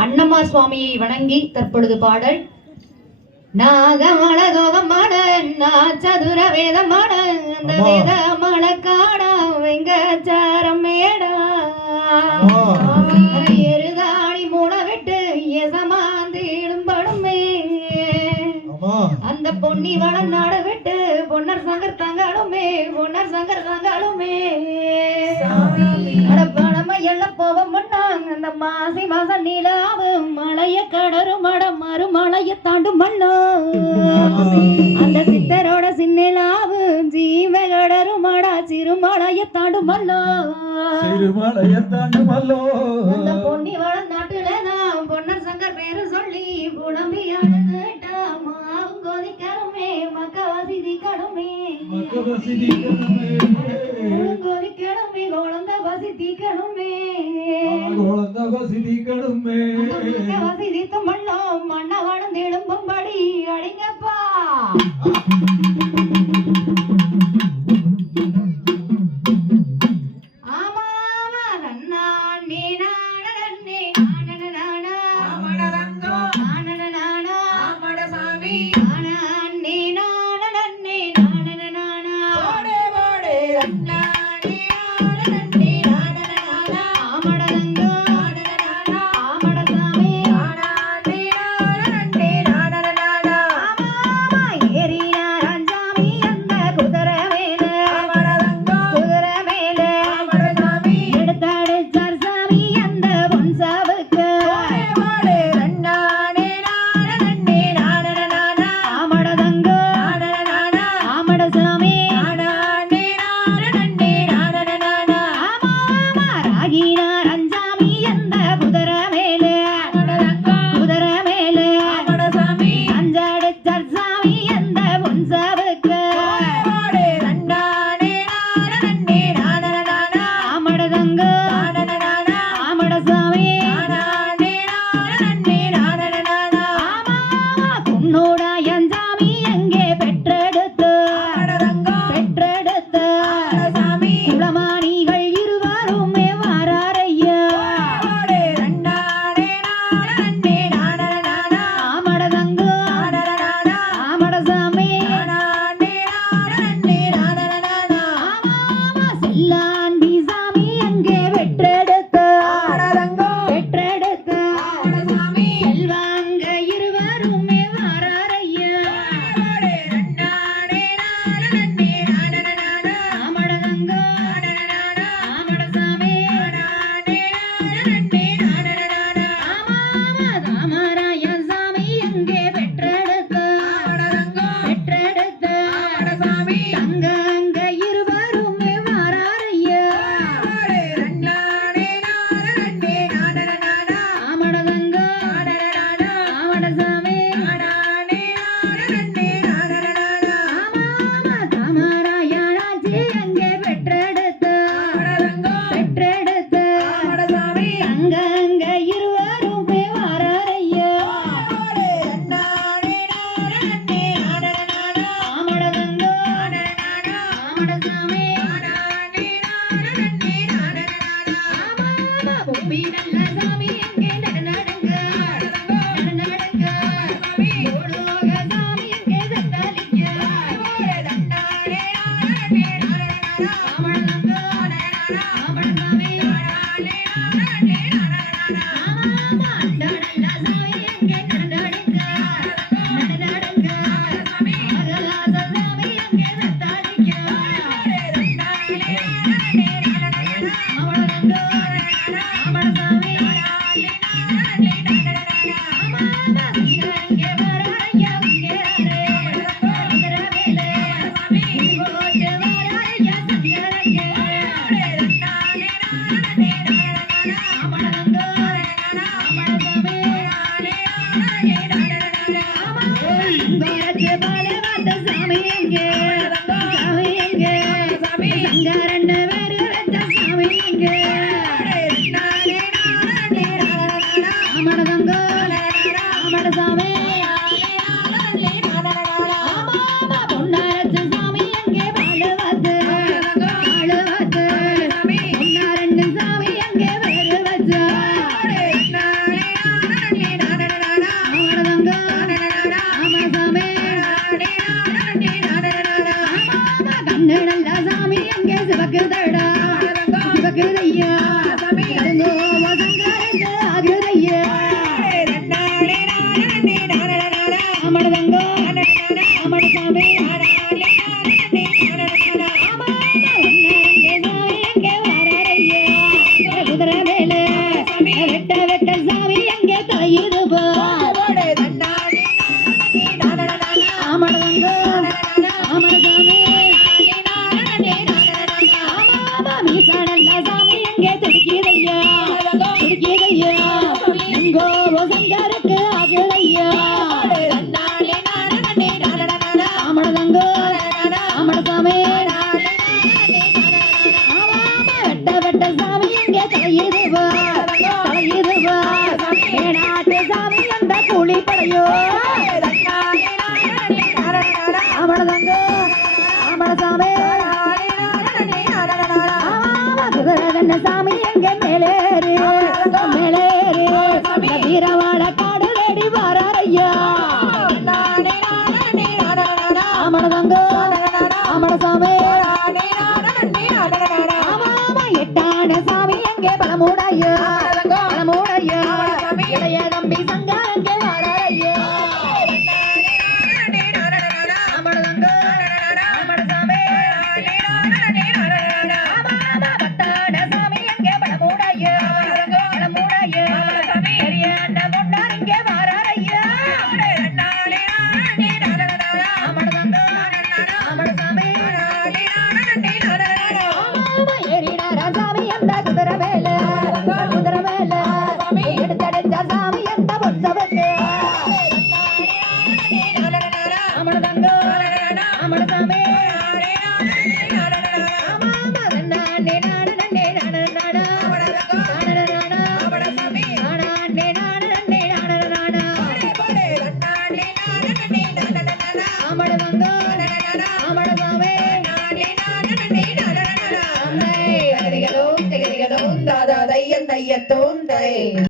அண்ணமா சுவாமியை வணங்கி தற்பொழுது பாடல். நாகமல தோகமான சதுர வேதமான அந்த வேதமல காடா வெங்கச்சாரம் மேடா எருதாணி மூட விட்டு எசமாந்திடும் படுமே அந்த பொன்னி வளம் நாடு விட்டு பொன்னர் சங்கர் தங்காலுமே பொன்னர் சங்கர் தங்காலுமே பணம எல்லாம் போவோம் அந்த மாசி மாசம் நீலாவு மலைய கடரும் மடம் மறுமலைய தாண்டும் மல்லோ அந்த சித்தரோட சின்னலாவு ஜீவ கடரும் மடா சிறுமலைய தாண்டும் மல்லோ சிறுமலைய தாண்டும் மல்லோ அந்த பொன்னி வளம் நாட்டுலதான் பொன்னர் சங்கர் பேரு சொல்லி புலம்பி அழுதுட்டா மாவும் கொதிக்கணுமே மக்கவாசி தீக்கணுமே கொதிக்கணுமே குழந்த வசி தீக்கணுமே குழந்த வசி தீக்கணுமே வசி தீத்த மண்ணம் மண்ண வளர்ந்து எழும்பும்படி அடிங்கப்பா ஏரியா கலையுதுவா ஆமடவங்க ஆமடசாமி ஆமா மீசாடல்ல சாமி எங்கே துடிக்குதையா துடிக்குதையா எங்கோ சங்கருக்கு ஆகுதையா ஆமடதங்க ஆமடசாமி வெட்ட வெட்ட சாமி எங்கே தலையுதுவா தலையுதுவா நாட்டு சாமி எந்த கூலி படையோ ஆமடதங்க ஆமடசாமி குதிரகண்ண சாமி எங்க மேலேறு மேலேறு வீரவாட காடு தேடி வாரையா ஆமடதங்க ஆமடசாமி எட்டான சாமி எங்கே பலமூடையா பலமூடையா இளைய தம்பி சங்க எங்கே வாரையா ஆமடதங்க ஆமடசாமி பத்தான சாமி எங்கே பலமூடையா பலமூடையா பெரியாண்ட கொண்டார் இங்கே வாரையா ஆமடதங்க ஆமடசாமி ஏறினாரா சாமி அந்த குதிரை மேல எடுத்தடைச்ச சாமி அந்த பொச்சவத்து ஆமடதங்க ஆமடசாமி தாதா தையன் தையத்தோன் தை